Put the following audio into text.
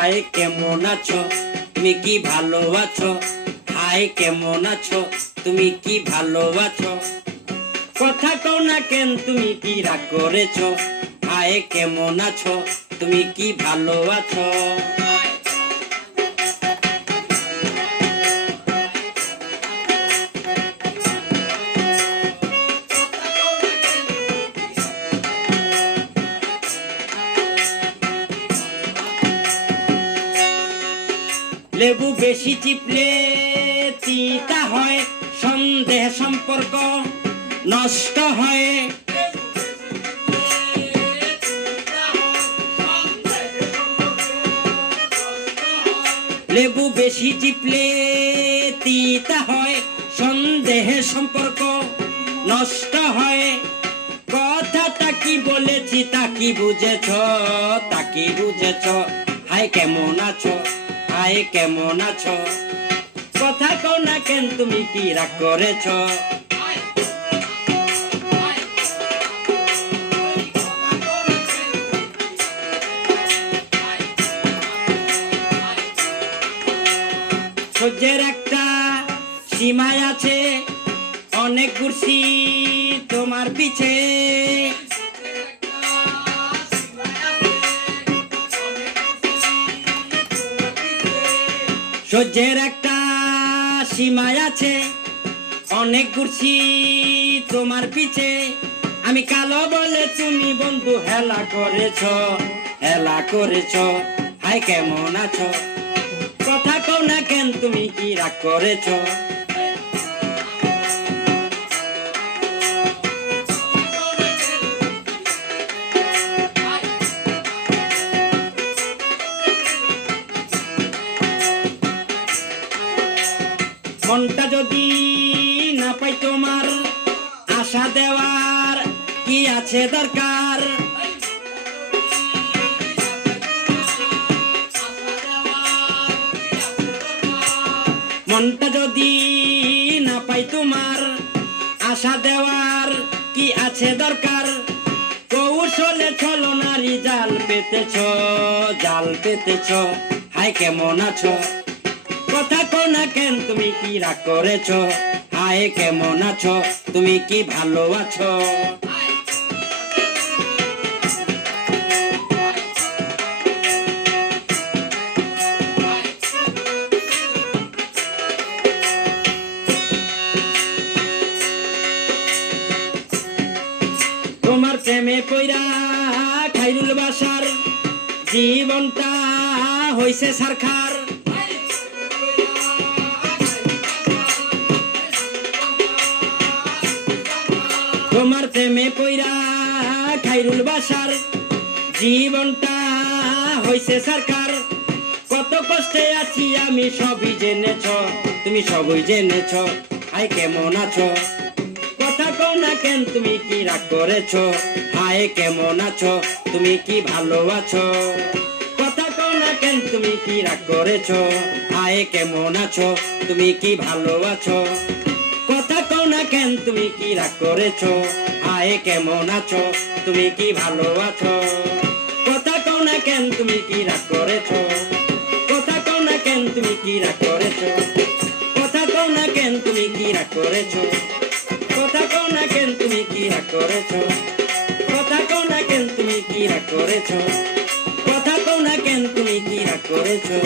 high কেমন আছো তুমি কি ভালো আছো হাই কেমন আছো তুমি কি ভালো আছো কথা কও না কেন তুমি কি রাগ করেছো হাই কেমন আছো তুমি কি ভালো আছো লেবু বেশি চিপলে তিতা হয় সন্দেহ সম্পর্ক নষ্ট হয় লেবু বেশি চিপলে তিতা হয় সন্দেহের সম্পর্ক নষ্ট হয় কথাটা কি বলেছি তা কি বুঝেছো তা কি বুঝেছো হাই কেমন আছো হাই কেমন আছো কথা কও না কেন তুমি কি রাগ করেছো সহ্যের একটা সীমায় আছে অনেক ঘুরছি তোমার পিছে সহ্যের একটা সীমায় আছে অনেক ঘুরছি তোমার পিছে আমি কালো বলে তুমি বন্ধু হেলা করেছো হাই কেমন আছো কথা কও না কেন তুমি কি রাগ করেছো মনটা যদি না পাই তোমার আশা দেওয়ার কি আছে দরকার মনটা যদি না পাই তোমার আশা দেওয়ার কি আছে দরকার কৌশলে ছলো নারী জাল পেতেছ হাই কেমন আছো কথা কও না কেন তুমি কি রাগ করেছো হাই কেমন আছো তুমি কি ভালো আছো তোমার প্রেমে পইরা খাইরুল বাসার জীবনটা হইছে সারখার তোমার প্রেমে পইরা খাইরুল বাসার জীবনটা হইছে সরকার কত কষ্টে আছি আমি সবই জেনেছো তুমি সবই জেনেছো হাই কেমন আছো কথা কও না কেন তুমি কি রাগ করেছো হাই কেমন আছো তুমি কি ভালো আছো কথা কও না কেন তুমি কি রাগ করেছো হাই কেমন আছো তুমি কি ভালো আছো কথা কও না কেন তুমি কি রাগ করেছো হাই কেমন আছো তুমি কি ভালো আছো কথা কও না কেন তুমি কি রাগ করেছো কথা কও না কেন তুমি কি রাগ করেছো কথা কও না কেন তুমি কি রাগ করেছো কথা কও না কেন তুমি কি রাগ করেছো কথা কও না কেন তুমি কি রাগ করেছো কথা কও না কেন তুমি কি রাগ করেছো